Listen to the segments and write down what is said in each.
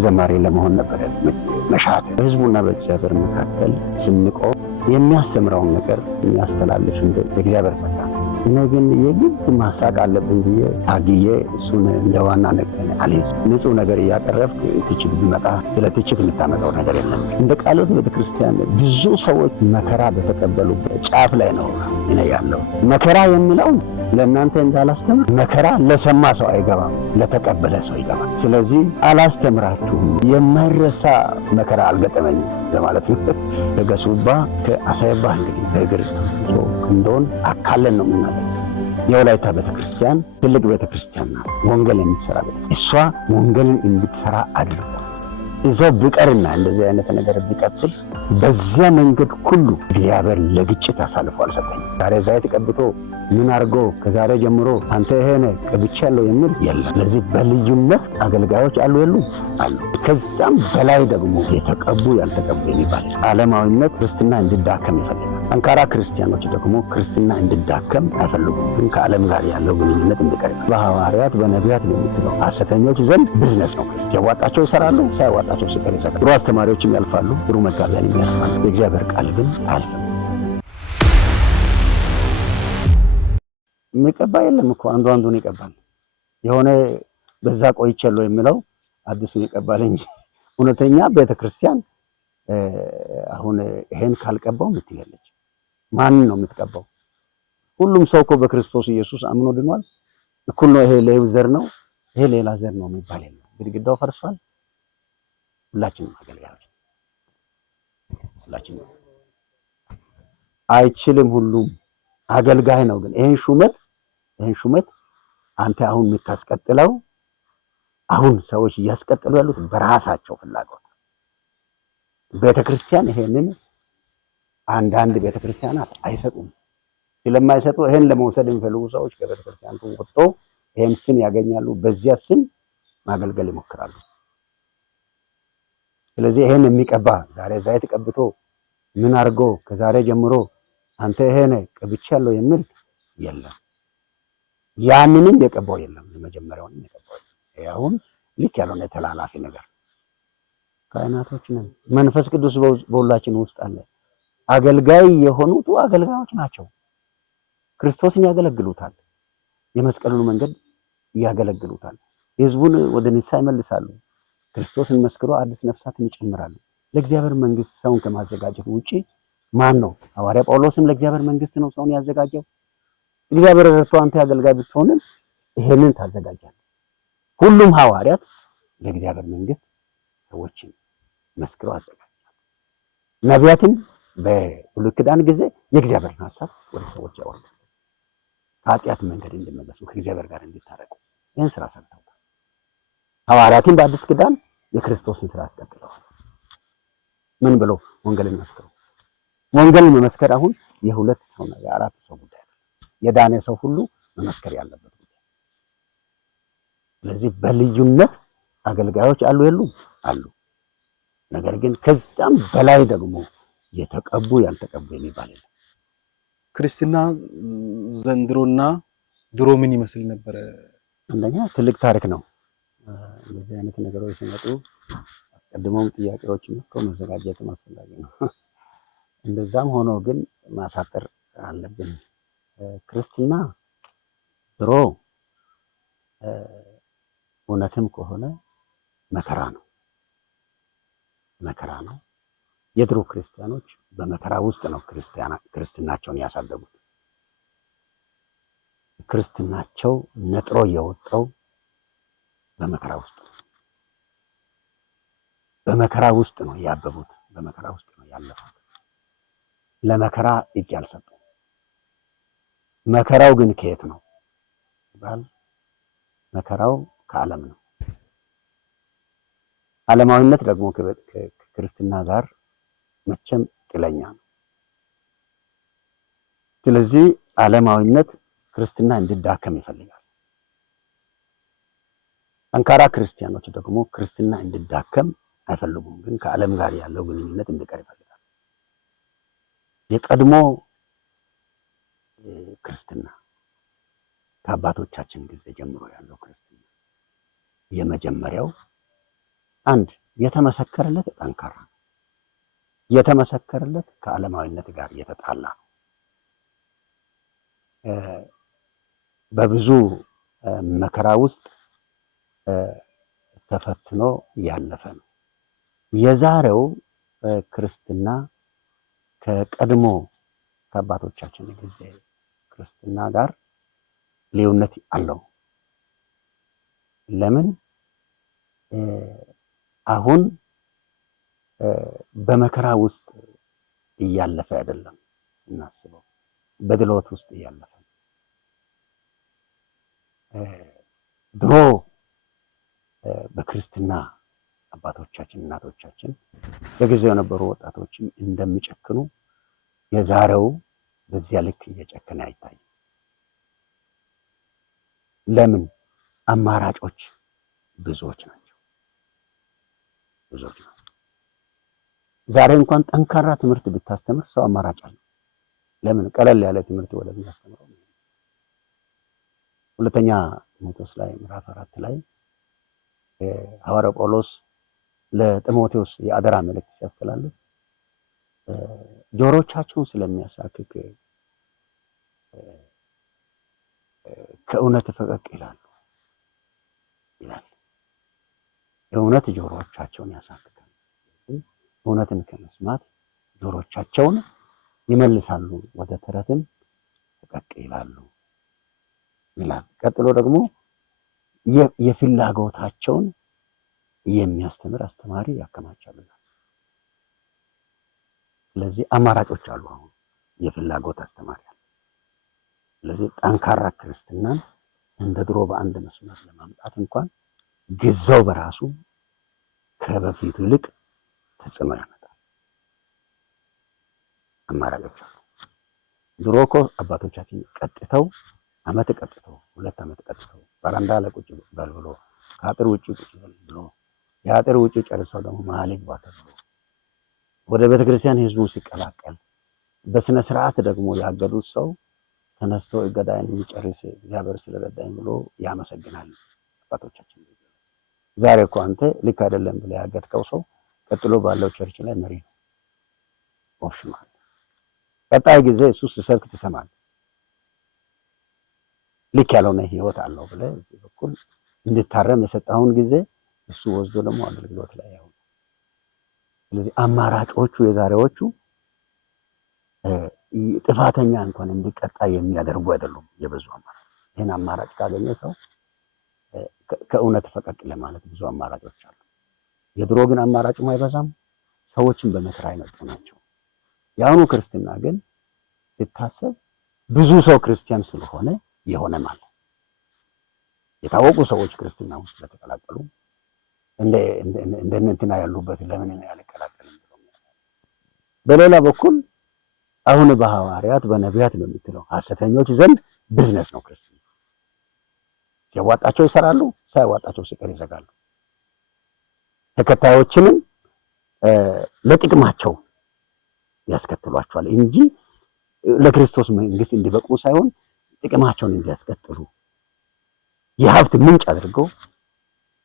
ዘማሪ ለመሆን ነበር መሻት። በህዝቡና በእግዚአብሔር መካከል ስንቆም የሚያስተምረውን ነገር የሚያስተላልፍ እንደ እግዚአብሔር ጸጋ። እኔ ግን የግድ ማሳቅ አለብኝ ብዬ ታግዬ እሱን እንደ ዋና ነገር አልይዝም። ንጹህ ነገር እያቀረብክ ትችት ቢመጣ ስለ ትችት የምታመጣው ነገር የለም። እንደ ቃልዮት ቤተክርስቲያን ብዙ ሰዎች መከራ በተቀበሉበት ጫፍ ላይ ነው እኔ ያለው። መከራ የሚለው ለእናንተ እንዳላስተምር፣ መከራ ለሰማ ሰው አይገባም፣ ለተቀበለ ሰው ይገባል። ስለዚህ አላስተምራችሁም፣ የማይረሳ መከራ አልገጠመኝም ለማለት ነው። ከገሱባ ከአሳይባ እንግዲህ በእግር እንደሆን አካለን ነው የምናደርገው። የወላይታ ቤተክርስቲያን ትልቅ ቤተክርስቲያን ናት። ወንጌል የምትሰራ እሷ ወንጌልን እንድትሰራ አድርጎ እዛው ቢቀርና እንደዚህ አይነት ነገር ቢቀጥል በዚያ መንገድ ሁሉ እግዚአብሔር ለግጭት አሳልፎ አልሰጠኝም። ዛሬ ዘይት ቀብቶ ምን አድርጎ ከዛሬ ጀምሮ አንተ ይሄን ቀብቻለሁ የሚል የለም። ስለዚህ በልዩነት አገልጋዮች አሉ የሉ አሉ። ከዛም በላይ ደግሞ የተቀቡ ያልተቀቡ የሚባል ዓለማዊነት ክርስትና እንዲዳከም ይፈልጋል። ጠንካራ ክርስቲያኖች ደግሞ ክርስትና እንዲዳከም አይፈልጉም። ግን ከዓለም ጋር ያለው ግንኙነት እንዲቀር በሐዋርያት በነቢያት ነው የምትለው። ሐሰተኞች ዘንድ ቢዝነስ ነው። ሲያዋጣቸው ይሰራሉ፣ ሳይዋጣቸው ሲቀር ይሰራሉ። ጥሩ አስተማሪዎችም ያልፋሉ፣ ጥሩ መጋቢያንም ያልፋሉ። የእግዚአብሔር ቃል ግን አያልፍም። የሚቀባ የለም እኮ አንዱን ይቀባል። የሆነ በዛ ቆይቻለሁ የሚለው አዲሱን ይቀባል እንጂ እውነተኛ ቤተክርስቲያን አሁን ይሄን ካልቀባው ምትለለች። ማንን ነው የምትቀባው? ሁሉም ሰው እኮ በክርስቶስ ኢየሱስ አምኖ ድኗል። እኩል ነው። ይሄ ሌዊ ዘር ነው፣ ይሄ ሌላ ዘር ነው የሚባል የለም። ግድግዳው ፈርሷል። ሁላችንም አገልጋዮች፣ ሁላችንም አይችልም። ሁሉም አገልጋይ ነው። ግን ይሄን ሹመት አንተ አሁን የምታስቀጥለው አሁን ሰዎች እያስቀጥሉ ያሉት በራሳቸው ፍላጎት ቤተክርስቲያን ይሄንን አንዳንድ ቤተክርስቲያናት አይሰጡም። ስለማይሰጡ ይሄን ለመውሰድ የሚፈልጉ ሰዎች ከቤተክርስቲያኑ ወጥቶ ይሄን ስም ያገኛሉ። በዚያ ስም ማገልገል ይሞክራሉ። ስለዚህ ይሄን የሚቀባ ዛሬ ዘይት ቀብቶ ምን አድርጎ ከዛሬ ጀምሮ አንተ ይሄን ቀብቻለሁ የሚል የለም። ያንንም የቀባው የለም። የመጀመሪያውንም የቀባው የለም። አሁን ልክ ያልሆነ ተላላፊ ነገር ካህናቶች ነን። መንፈስ ቅዱስ በሁላችን ውስጥ አለ። አገልጋይ የሆኑት አገልጋዮች ናቸው። ክርስቶስን ያገለግሉታል። የመስቀሉን መንገድ ያገለግሉታል። ህዝቡን ወደ ንስሐ ይመልሳሉ። ክርስቶስን መስክሮ አዲስ ነፍሳትን ይጨምራሉ። ለእግዚአብሔር መንግስት ሰውን ከማዘጋጀት ውጪ ማን ነው? ሐዋርያ ጳውሎስም ለእግዚአብሔር መንግስት ነው ሰውን ያዘጋጀው። እግዚአብሔር ረድቶ አንተ አገልጋይ ብትሆን ይሄንን ታዘጋጃለህ። ሁሉም ሐዋርያት ለእግዚአብሔር መንግስት ሰዎችን መስክረው አዘጋጃሉ። ነቢያትን በብሉይ ኪዳን ጊዜ የእግዚአብሔርን ሐሳብ ወደ ሰዎች ያወርዳሉ። ከኃጢአት መንገድ እንዲመለሱ ከእግዚአብሔር ጋር እንዲታረቁ ይህን ስራ ሰርተዋል። ሐዋርያትን በአዲስ ኪዳን የክርስቶስን ስራ አስቀጥለዋል። ምን ብሎ ወንጌልን መስክሩ። ወንጌልን መመስከር አሁን የሁለት ሰው ነው የአራት ሰው ጉዳይ ነው። የዳነ ሰው ሁሉ መመስከር ያለበት ጉዳይ። ስለዚህ በልዩነት አገልጋዮች አሉ የሉ አሉ። ነገር ግን ከዛም በላይ ደግሞ የተቀቡ ያልተቀቡ የሚባል የለም። ክርስትና ዘንድሮና ድሮ ምን ይመስል ነበር? አንደኛ ትልቅ ታሪክ ነው። እንደዚህ አይነት ነገሮች ሲመጡ አስቀድሞም ጥያቄዎች መጥቶ መዘጋጀትም አስፈላጊ ነው። እንደዛም ሆኖ ግን ማሳጠር አለብን። ክርስትና ድሮ እውነትም ከሆነ መከራ ነው። የድሮ ክርስቲያኖች በመከራ ውስጥ ነው ክርስትናቸውን ያሳደጉት። ክርስትናቸው ነጥሮ የወጣው በመከራ ውስጥ ነው። በመከራ ውስጥ ነው ያበቡት። በመከራ ውስጥ ነው ያለፉት። ለመከራ እጅ አልሰጡም። መከራው ግን ከየት ነው ይባል? መከራው ከዓለም ነው። ዓለማዊነት ደግሞ ከክርስትና ጋር መቼም ጥለኛ ነው። ስለዚህ ዓለማዊነት ክርስትና እንዲዳከም ይፈልጋል። ጠንካራ ክርስቲያኖች ደግሞ ክርስትና እንዲዳከም አይፈልጉም። ግን ከዓለም ጋር ያለው ግንኙነት እንዲቀር ይፈልጋል። የቀድሞ ክርስትና ከአባቶቻችን ጊዜ ጀምሮ ያለው ክርስትና የመጀመሪያው አንድ የተመሰከረለት ጠንካራ፣ የተመሰከረለት ከዓለማዊነት ጋር የተጣላ በብዙ መከራ ውስጥ ተፈትኖ ያለፈ ነው። የዛሬው ክርስትና ከቀድሞ ከአባቶቻችን ጊዜ ክርስትና ጋር ልዩነት አለው። ለምን? አሁን በመከራ ውስጥ እያለፈ አይደለም። ስናስበው በድሎት ውስጥ እያለፈ ነው። ድሮ በክርስትና አባቶቻችን እናቶቻችን በጊዜው የነበሩ ወጣቶችም እንደሚጨክኑ የዛሬው በዚያ ልክ እየጨከነ አይታይም። ለምን? አማራጮች ብዙዎች ናቸው። ዛሬ እንኳን ጠንካራ ትምህርት ብታስተምር ሰው አማራጭ አለ። ለምን? ቀለል ያለ ትምህርት ወደሚያስተምረው። ሁለተኛ ጢሞቴዎስ ላይ ምዕራፍ 4 ላይ ሐዋርያው ጳውሎስ ለጢሞቴዎስ የአደራ መልእክት ሲያስተላልፍ ጆሮቻቸውን ስለሚያሳክክ ከእውነት ፈቀቅ ይላሉ ይላል። እውነት ጆሮቻቸውን ያሳክካል። እውነትን ከመስማት ጆሮቻቸውን ይመልሳሉ፣ ወደ ተረትን ፈቀቅ ይላሉ ይላል። ቀጥሎ ደግሞ የፍላጎታቸውን የሚያስተምር አስተማሪ ያከማቻሉ። ስለዚህ አማራጮች አሉ። አሁን የፍላጎት አስተማሪ አለ። ስለዚህ ጠንካራ ክርስትናን እንደ ድሮ በአንድ መስመር ለማምጣት እንኳን ጊዜው በራሱ ከበፊቱ ይልቅ ተጽዕኖ ያመጣል። አማራጮች አሉ። ድሮ እኮ አባቶቻችን ቀጥተው ዓመት ቀጥተው 2 ዓመት ቀጥተው በረንዳ ላይ ቁጭ በል ብሎ ከአጥር ውጭ ቁጭ በል ብሎ የአጥር ውጭ ጨርሰው ደግሞ መሀል ይግባ ተብሎ ወደ ቤተክርስቲያን ህዝቡ ሲቀላቀል በስነ ስርዓት ደግሞ ያገዱት ሰው ተነስቶ እገዳይን የሚጨርስ እግዚአብሔር ስለረዳኝ ብሎ ያመሰግናል አባቶቻችን። ዛሬ እኮ አንተ ልክ አይደለም ብለህ ያገድከው ሰው ቀጥሎ ባለው ቸርች ላይ መሪ ነው፣ ኦፕሽናል። ቀጣይ ጊዜ እሱ ሲሰብክ ትሰማለህ። ልክ ያልሆነ ህይወት አለው ብለህ እዚህ በኩል እንድታረም የሰጠኸውን ጊዜ እሱ ወስዶ ደግሞ አገልግሎት ላይ ያው። ስለዚህ አማራጮቹ የዛሬዎቹ ጥፋተኛ እንኳን እንዲቀጣ የሚያደርጉ አይደሉም። የብዙ አማራጭ ይህን አማራጭ ካገኘ ሰው ከእውነት ፈቀቅ ለማለት ብዙ አማራጮች አሉ። የድሮ ግን አማራጭም አይበዛም፣ ሰዎችን በመከራ የመጡ ናቸው። የአሁኑ ክርስትና ግን ሲታሰብ ብዙ ሰው ክርስቲያን ስለሆነ የሆነ ማለት የታወቁ ሰዎች ክርስትና ውስጥ ስለተቀላቀሉ እንደ እንትና ያሉበት ለምን ነው ያልቀላቀለም ብሎ። በሌላ በኩል አሁን በሐዋርያት በነቢያት በሚትለው ሐሰተኞች ዘንድ ቢዝነስ ነው ክርስትና። ሲያዋጣቸው ይሰራሉ፣ ሳይዋጣቸው ሲቀር ይዘጋሉ። ተከታዮችንም ለጥቅማቸው ያስከትሏቸዋል እንጂ ለክርስቶስ መንግስት እንዲበቁ ሳይሆን ጥቅማቸውን እንዲያስቀጥሉ የሀብት ምንጭ አድርገው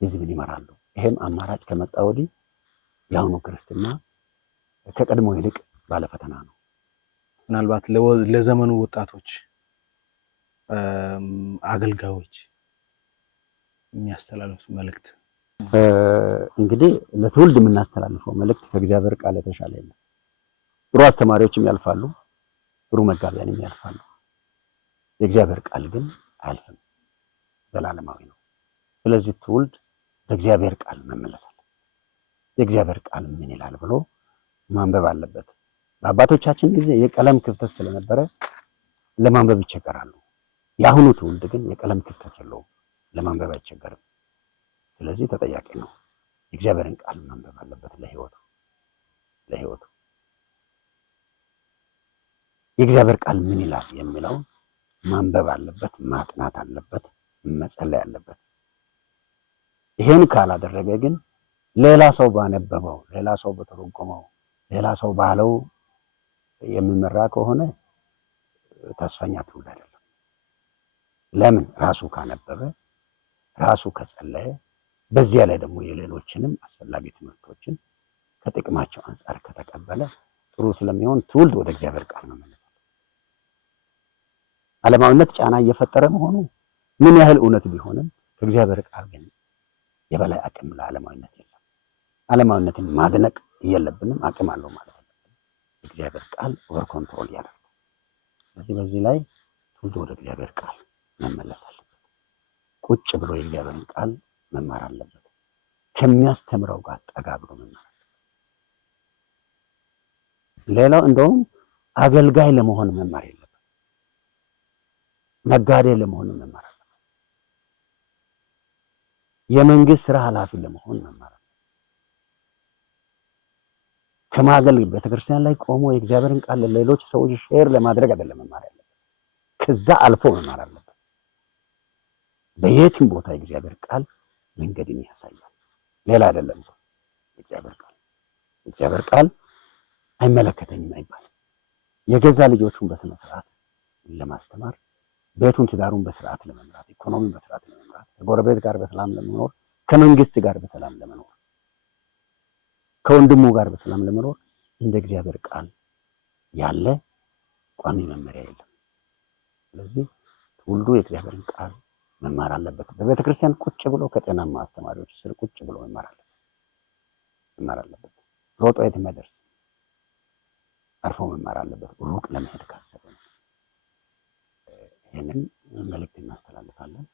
ህዝብን ይመራሉ። ይሄም አማራጭ ከመጣ ወዲህ የአሁኑ ክርስትና ከቀድሞ ይልቅ ባለፈተና ነው። ምናልባት ለዘመኑ ወጣቶች አገልጋዮች የሚያስተላልፉት መልእክት እንግዲህ ለትውልድ የምናስተላልፈው መልእክት ከእግዚአብሔር ቃል የተሻለ የለም። ጥሩ አስተማሪዎችም ያልፋሉ፣ ጥሩ መጋቢያንም ያልፋሉ። የእግዚአብሔር ቃል ግን አያልፍም፣ ዘላለማዊ ነው። ስለዚህ ትውልድ በእግዚአብሔር ቃል መመለስ አለበት። የእግዚአብሔር ቃል ምን ይላል ብሎ ማንበብ አለበት። በአባቶቻችን ጊዜ የቀለም ክፍተት ስለነበረ ለማንበብ ይቸገራሉ። የአሁኑ ትውልድ ግን የቀለም ክፍተት የለውም፣ ለማንበብ አይቸገርም። ስለዚህ ተጠያቂ ነው። የእግዚአብሔርን ቃል ማንበብ አለበት ለህይወቱ። የእግዚአብሔር ቃል ምን ይላል የሚለው ማንበብ አለበት፣ ማጥናት አለበት፣ መጸለይ አለበት። ይሄን ካላደረገ ግን ሌላ ሰው ባነበበው፣ ሌላ ሰው በተረጎመው፣ ሌላ ሰው ባለው የሚመራ ከሆነ ተስፈኛ ትውልድ አይደለም። ለምን? ራሱ ካነበበ፣ ራሱ ከጸለየ፣ በዚያ ላይ ደግሞ የሌሎችንም አስፈላጊ ትምህርቶችን ከጥቅማቸው አንጻር ከተቀበለ ጥሩ ስለሚሆን ትውልድ ወደ እግዚአብሔር ቃል መመለስ። ዓለማዊነት ጫና እየፈጠረ መሆኑ ምን ያህል እውነት ቢሆንም ከእግዚአብሔር ቃል ግን የበላይ አቅም ለዓለማዊነት የለም። ዓለማዊነትን ማድነቅ የለብንም፣ አቅም አለው ማለት ነው። እግዚአብሔር ቃል ኦቨር ኮንትሮል ያደርጋል። ስለዚህ በዚህ ላይ ትውልድ ወደ እግዚአብሔር ቃል መመለስ አለበት። ቁጭ ብሎ የእግዚአብሔርን ቃል መማር አለበት። ከሚያስተምረው ጋር ጠጋ ብሎ መማር አለበት። ሌላው እንደውም አገልጋይ ለመሆን መማር የለበት። ነጋዴ ለመሆን መማር አለበት። የመንግስት ስራ ኃላፊ ለመሆን መማር አለበት። ከማገልገል ቤተክርስቲያን ላይ ቆሞ የእግዚአብሔርን ቃል ለሌሎች ሰዎች ሼር ለማድረግ አይደለም መማር ያለበት። ከዛ አልፎ መማር አለበት። በየትም ቦታ የእግዚአብሔር ቃል መንገድን ያሳያል። ሌላ አይደለም። የእግዚአብሔር ቃል አይመለከተኝም አይባልም። የገዛ ልጆቹን በስነ ስርዓት ለማስተማር፣ ቤቱን ትዳሩን በስርዓት ለመምራት፣ ኢኮኖሚን በስርዓት ለመምራት፣ ከጎረቤት ጋር በሰላም ለመኖር፣ ከመንግስት ጋር በሰላም ለመኖር፣ ከወንድሙ ጋር በሰላም ለመኖር እንደ እግዚአብሔር ቃል ያለ ቋሚ መመሪያ የለም። ስለዚህ ትውልዱ የእግዚአብሔርን ቃል መማር አለበት። በቤተ ክርስቲያን ቁጭ ብሎ ከጤናማ አስተማሪዎች ስር ቁጭ ብሎ መማር አለበት። ሮጦ የትም አይደርስም። አርፎ መማር አለበት። ሩቅ ለመሄድ ካሰበ ይህንን መልእክት እናስተላልፋለን።